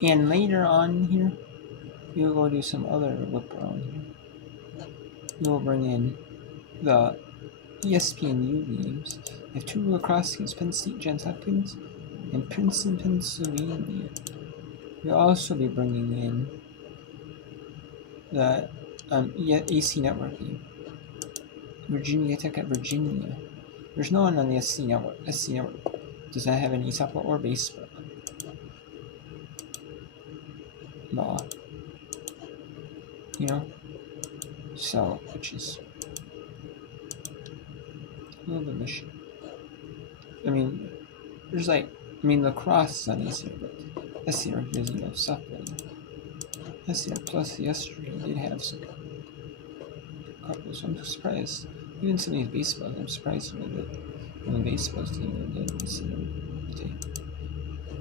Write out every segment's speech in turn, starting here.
And later on here, we will go do some other whip around here. We will bring in the ESPNU games. We have 2 lacrosse teams, Penn State, Johns Hopkins, and Princeton, Pennsylvania. We'll also be bringing in the AC Network game. Virginia Tech at Virginia. There's no one on the SC Network. SC Network does not have any softball or baseball. You know? So, which is a little bit of a shame. I mean, there's lacrosse is on SC, but SC Network doesn't have softball. SC plus yesterday did have some couple, so I'm surprised. Even some of these baseballs, I'm surprised with it. When the baseball's team did SC Network today.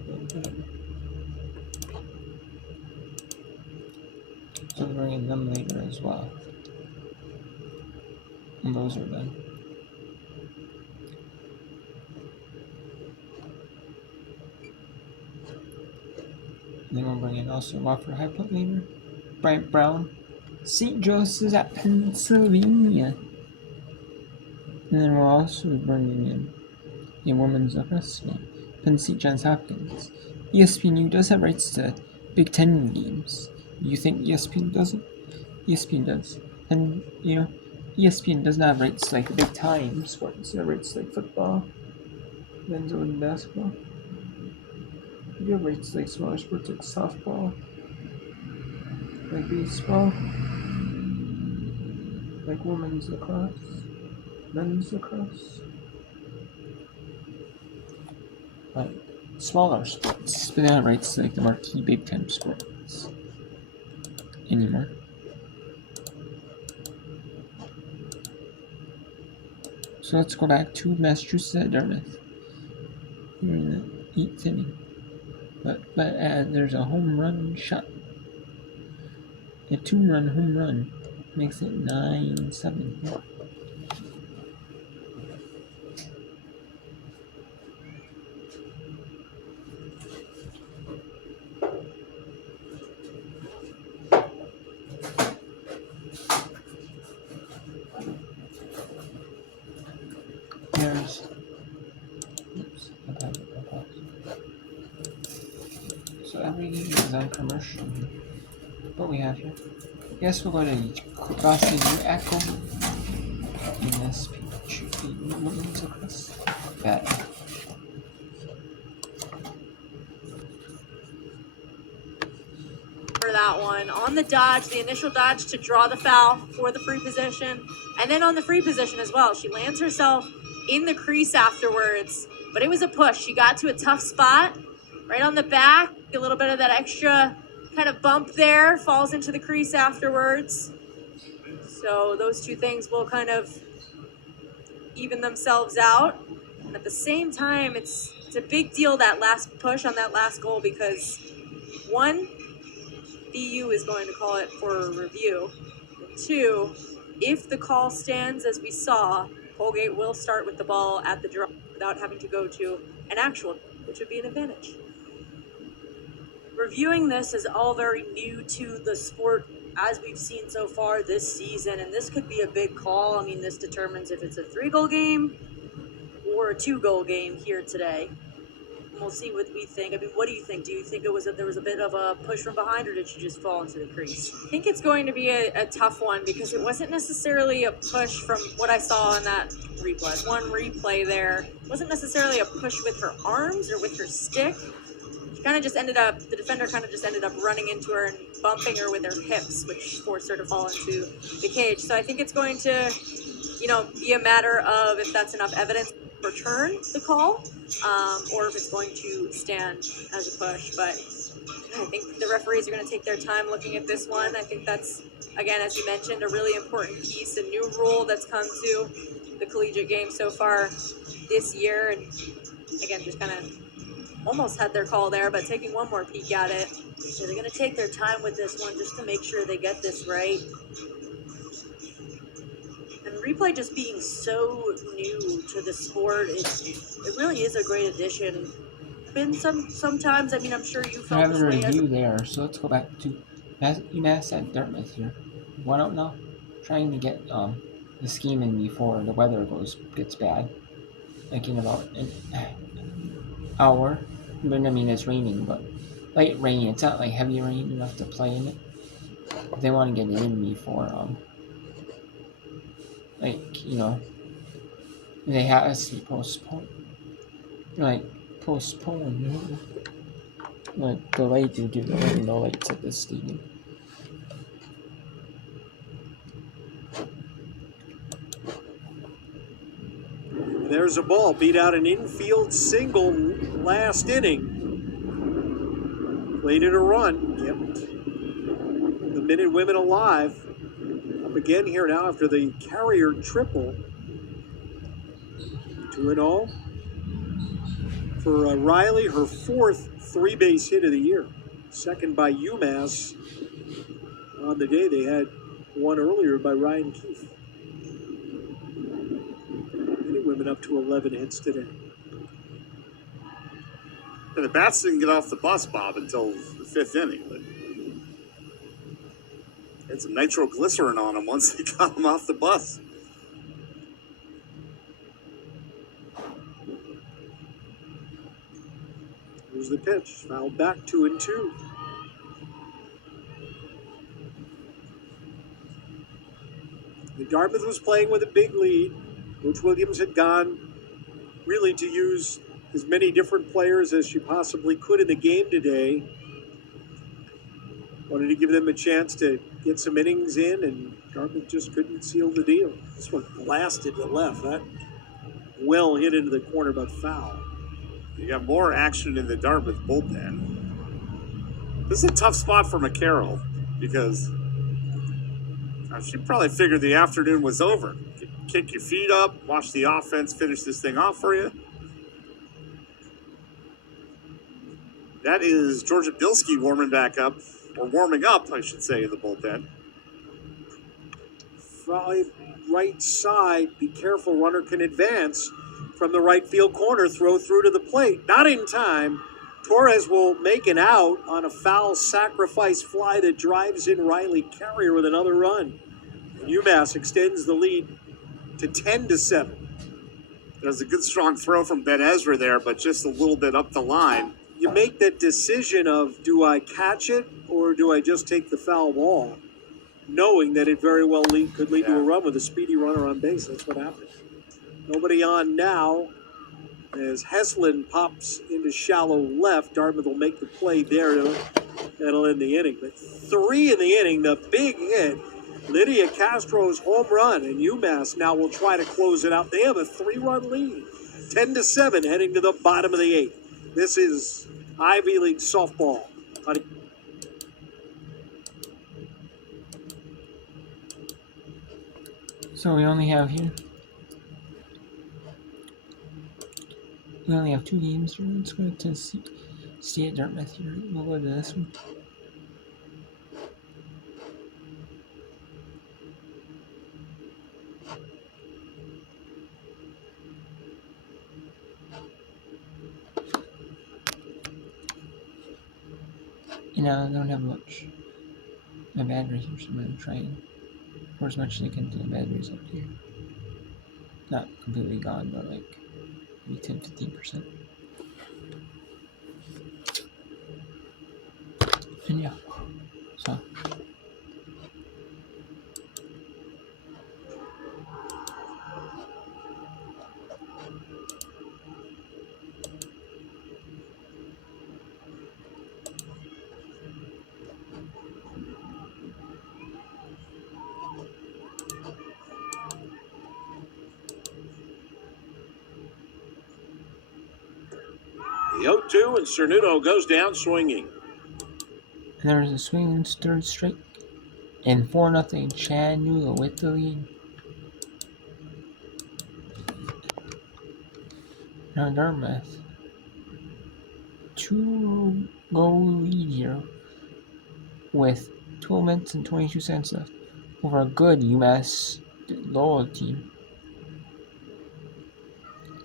But whatever. So we're bringing them later as well. And those are done. And then we'll bring in also Wofford High Point later. Bryant Brown. St. Joseph's at Pennsylvania. And then we'll also be bringing in a women's lacrosse game. Penn State Johns Hopkins. ESPNU does have rights to Big Ten games. You think ESPN doesn't? ESPN does. And, ESPN does not have rights to like the big time sports. They have rights to like football, men's and basketball. You have rights to like smaller sports like softball, like baseball, like women's lacrosse, men's lacrosse. Like smaller sports, but they don't have rights to like the marquee big time sports anymore. So let's go back to Massachusetts at Dartmouth. We're in the 8th inning. But there's a home run shot. A 2-run home run makes it 9-7. So every game is on commercial. What we have here? Yes, we're going to cross the new echo in this pitch. Women's lacrosse battle. For that one, on the dodge, the initial dodge to draw the foul for the free position, and then on the free position as well. She lands herself in the crease afterwards, but it was a push. She got to a tough spot, right on the back, a little bit of that extra kind of bump there, falls into the crease afterwards. So those two things will kind of even themselves out. And at the same time, it's a big deal, that last push on that last goal, because one, BU is going to call it for a review. And two, if the call stands as we saw, Colgate will start with the ball at the draw without having to go to an actual, which would be an advantage. Reviewing this is all very new to the sport as we've seen so far this season, and this could be a big call. I mean, this determines if it's a 3-goal game or a 2-goal game here today. And we'll see what we think. I mean, what do you think? Do you think there was a bit of a push from behind, or did she just fall into the crease? I think it's going to be a tough one, because it wasn't necessarily a push from what I saw in that replay. One replay there. It wasn't necessarily a push with her arms or with her stick. The defender kind of just ended up running into her and bumping her with her hips, which forced her to fall into the cage. So I think it's going to, be a matter of if that's enough evidence to return the call, or if it's going to stand as a push. But I think the referees are going to take their time looking at this one. I think that's, again, as you mentioned, a really important piece, a new rule that's come to the collegiate game so far this year. And again, just kind of almost had their call there, but taking one more peek at it. So they're going to take their time with this one just to make sure they get this right. And replay just being so new to the sport, it really is a great addition. been sometimes. I mean, I'm sure you I felt have this a way as review there, so let's go back to UMass at Dartmouth here. 1-0 now. Trying to get the scheme in before the weather gets bad. Like in about an hour. But I mean, it's raining, but light rain. It's not like heavy rain enough to play in it. They want to get it in before they have to be postponed. Postponed. Like delayed due to the rain. No lights at this stadium. There's a ball, beat out an infield single last inning. Played it a run, kept the Minute Women alive. Up again here now after the Carrier triple. 2-0 for Riley, her fourth three-base hit of the year. Second by UMass on the day. They had one earlier by Ryan Keefe. Minute Women up to 11 hits today. And the bats didn't get off the bus, Bob, until the fifth inning. But had some nitroglycerin on them once they got them off the bus. Here's the pitch. Fouled back 2-2. The Dartmouth was playing with a big lead. Coach Williams had gone really to use as many different players as she possibly could in the game today. Wanted to give them a chance to get some innings in, and Dartmouth just couldn't seal the deal. This one blasted to left. That well hit into the corner, but foul. You got more action in the Dartmouth bullpen. This is a tough spot for McCarroll because she probably figured the afternoon was over. Kick your feet up, watch the offense finish this thing off for you. That is Georgia Bilski warming up, I should say, in the bullpen. Fly right side. Be careful, runner can advance from the right field corner. Throw through to the plate. Not in time. Torres will make an out on a foul sacrifice fly that drives in Riley Carrier with another run. UMass extends the lead to 10-7. There's a good strong throw from Ben Ezra there, but just a little bit up the line. You make that decision of, do I catch it or do I just take the foul ball? Knowing that it very well could lead to a run with a speedy runner on base. That's what happened. Nobody on now as Heslin pops into shallow left. Dartmouth will make the play there. That'll end the inning. But 3 in the inning, the big hit. Lydia Castro's home run, and UMass now will try to close it out. They have a 3-run lead. 10-7 heading to the bottom of the 8th. This is Ivy League softball. So we only have 2 games here. Let's go to see at Dartmouth here. We'll go to this one. I don't have much. My batteries here, so I'm going to try and pour as much as I can to the batteries up here. Not completely gone, but like maybe 10-15%. And yeah, so. The 0-2, and Cernuto goes down swinging. And there's a swing third straight. And 4-0 Chattanooga with the lead. Now Dartmouth. 2-goal lead here with 12 minutes and 22 seconds left over a good UMass Lowell team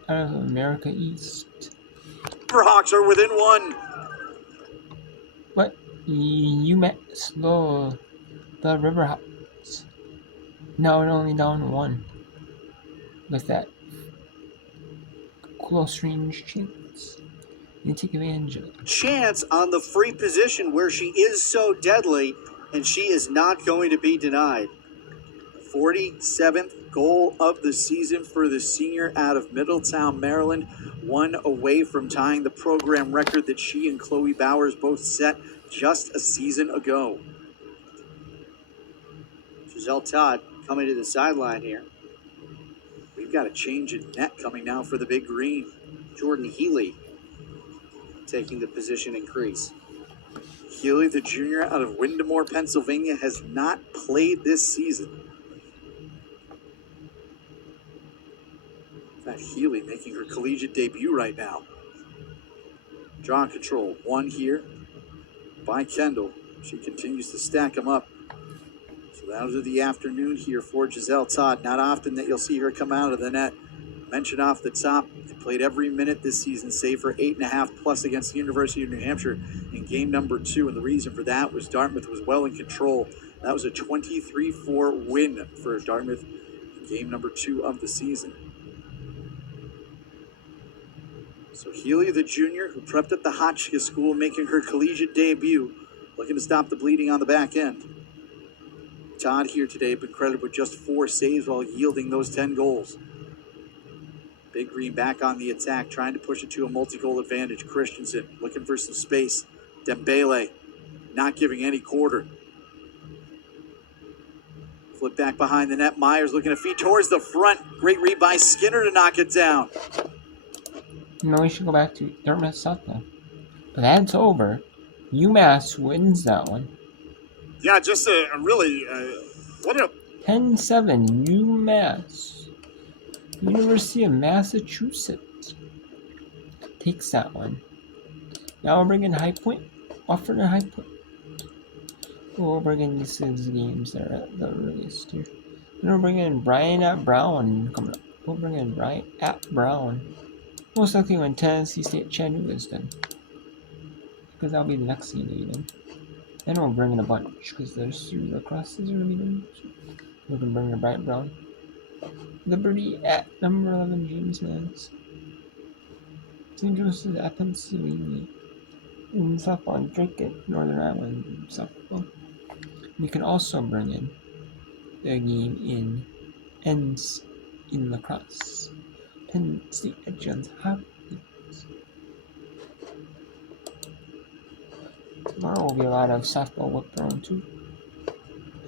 out of America East. Riverhawks are within one. But you met slow the Riverhawks. Now it's only down 1 with that close range chance. You take advantage of it. Chance on the free position where she is so deadly, and she is not going to be denied. 47th goal of the season for the senior out of Middletown, Maryland. 1 away from tying the program record that she and Chloe Bowers both set just a season ago. Giselle Todd coming to the sideline here. We've got a change in net coming now for the Big Green. Jordan Healy taking the position in crease. Healy, the junior out of Windemore, Pennsylvania, has not played this season. In fact, Healy making her collegiate debut right now. Draw control. 1 here by Kendall. She continues to stack them up. So that was the afternoon here for Giselle Todd. Not often that you'll see her come out of the net. Mentioned off the top, they played every minute this season, save for 8.5 plus against the University of New Hampshire in game number 2. And the reason for that was Dartmouth was well in control. That was a 23-4 win for Dartmouth in game number 2 of the season. So Healy, the junior, who prepped at the Hotchkiss School, making her collegiate debut, looking to stop the bleeding on the back end. Todd here today, been credited with just 4 saves while yielding those 10 goals. Big Green back on the attack, trying to push it to a multi-goal advantage. Christensen looking for some space. Dembele not giving any quarter. Flip back behind the net. Myers looking to feed towards the front. Great read by Skinner to knock it down. No, we should go back to Dartmouth softball. But that's over. UMass wins that one. Yeah, just a really, what a 10-7, UMass. University of Massachusetts takes that one. Now we're bringing High Point. Offered a High Point. We'll bring in these 6 games that are at the earliest here. Then we'll bring in Brian at Brown coming up. We'll bring in Brian at Brown. Most likely when Tennessee State Chattanooga is done. Because that'll be the next game to be done. Then we'll bring in a bunch because there's 3 lacrosse is going to be done. So we can bring in Brian Brown. Liberty at number 11, James Mills. St. Joseph's at Pennsylvania. In softball, and Drake at Northern Ireland softball. We can also bring in the game in ends in lacrosse. Penn State at Johns Hopkins. Tomorrow will be a lot of softball whipped around too.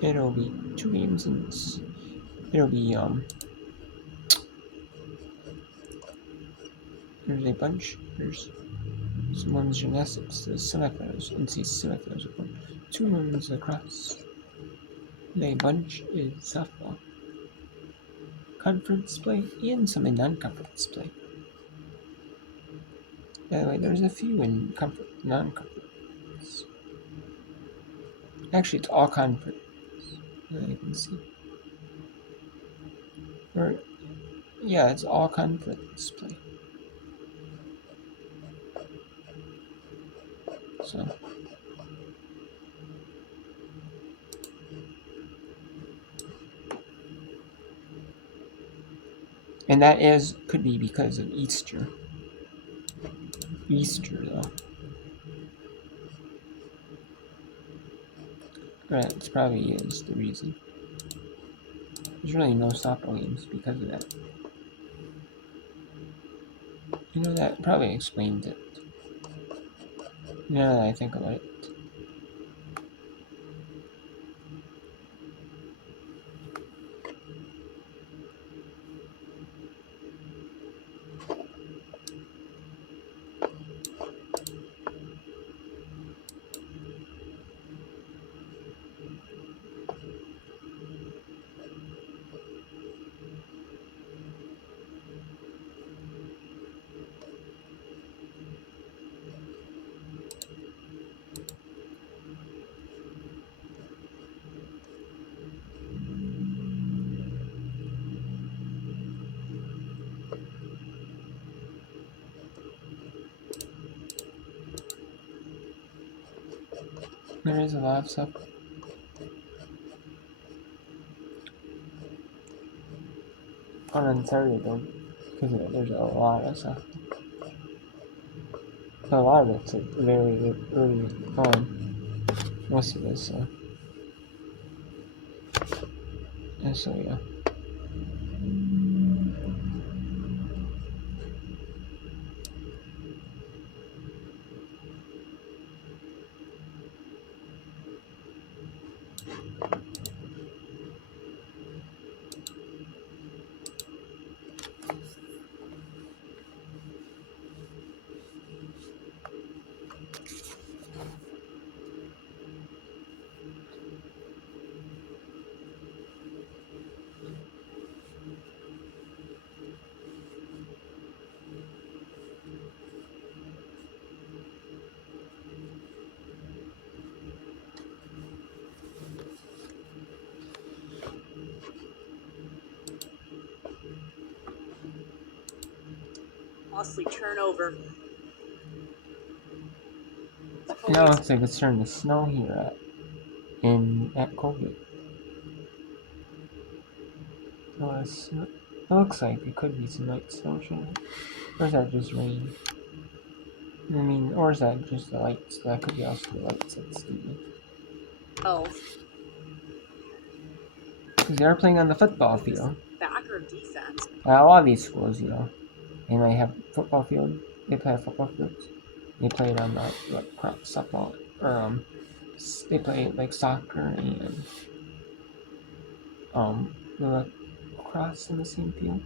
It'll be 2 games in this. It'll be there's a bunch. There's some women's gymnastics, the semifinals, NCAA semifinals are fun. 2 women's lacrosse. And a bunch is softball. Conference play and some in non-conference play. By the way, there's a few in non-conference. Actually, it's all conference. You can see. Or, yeah, it's all conference play. So. And that could be because of Easter. Easter, though. Right, it probably is the reason. There's really no softball games because of that. You know, that probably explains it. Now that I think about it. There is a lot of stuff. On Saturday though, because there's a lot of stuff. So a lot of it's like very early on. Most of it, so. And so yeah. Costly turnover. Now it looks like it's starting to snow here at Colgate. Oh, it looks like it could be some light snow showing. Or is that just rain? I mean, or is that just the lights? That could be also the lights at the stadium. Oh. Because they are playing on the football field. Back or defense? A lot of these schools, they might have football field. They play at football fields. They play it on like softball, or they play like soccer and lacrosse in the same field.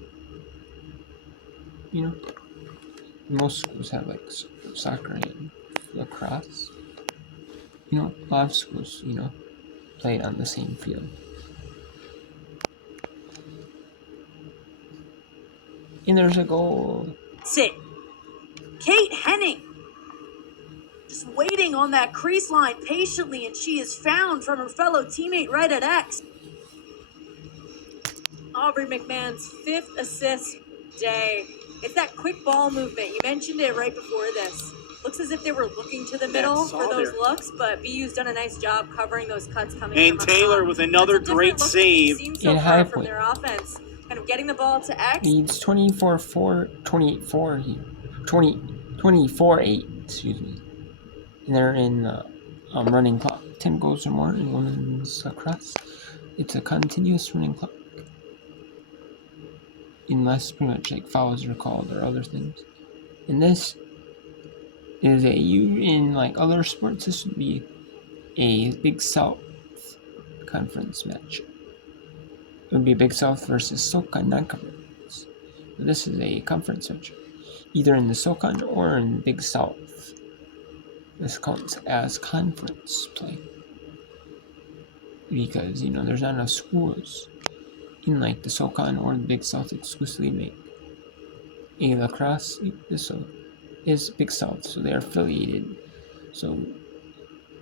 Most schools have like soccer and lacrosse. A lot of schools, play it on the same field. And there's a goal. Sit. Kate Henning. Just waiting on that crease line patiently, and she is found from her fellow teammate right at X. Aubrey McMahon's 5th assist day. It's that quick ball movement. You mentioned it right before this. Looks as if they were looking to the middle for those looks, but BU's done a nice job covering those cuts coming And from Taylor with another great save so in far High from Point. their offense. Kind of getting the ball to X. Leads 24-4, 28-4 here. 24-8, excuse me. And they're in running clock. 10 goals or more in women's lacrosse. It's a continuous running clock. Unless pretty much like fouls are called or other things. And this is in like other sports, this would be a Big South conference match. It would be Big South versus SoCon non-conference. This is a conference match, either in the SoCon or in Big South. This counts as conference play because there's not enough schools in like the SoCon or the Big South exclusively make a lacrosse. This is Big South, so they're affiliated. So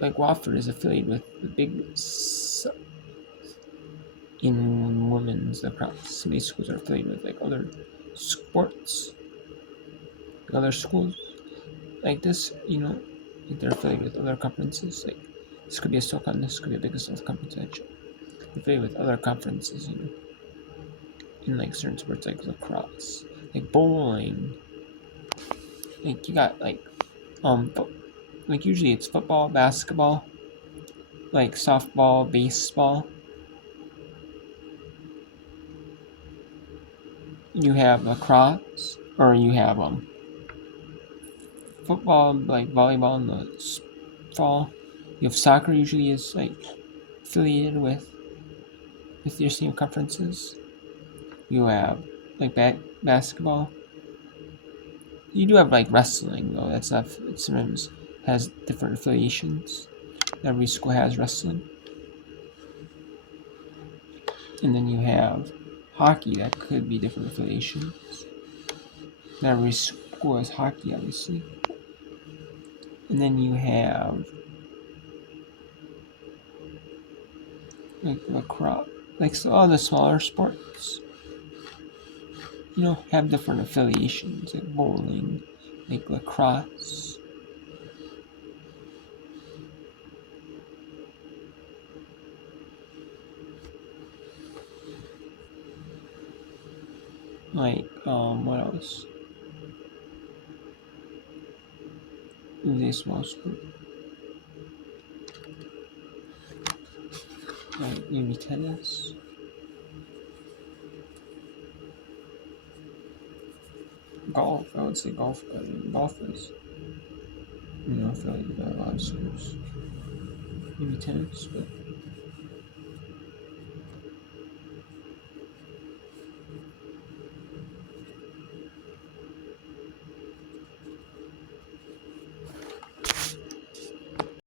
like Wofford is affiliated with the Big South in women's lacrosse. Some of these schools are affiliated with like other sports, other schools like this. Like they're affiliated with other conferences. Like this could be a SoCon, this could be a Big South conference match. They're affiliated with other conferences, in like certain sports like lacrosse, like bowling. Like you got like usually it's football, basketball, like softball, baseball. You have lacrosse, or you have football, like volleyball in the fall. You have soccer usually is like affiliated with your same conferences. You have like basketball. You do have like wrestling though. That stuff it sometimes has different affiliations. Every school has wrestling. And then you have hockey that could be different affiliations. Every school has hockey, obviously. And then you have like lacrosse, like so all the smaller sports. Have different affiliations, like bowling, like lacrosse. Like, what else? Really small sport. Like, maybe tennis. Golf, I would say golf, but golf is, I feel like you got a lot of schools. Maybe tennis, but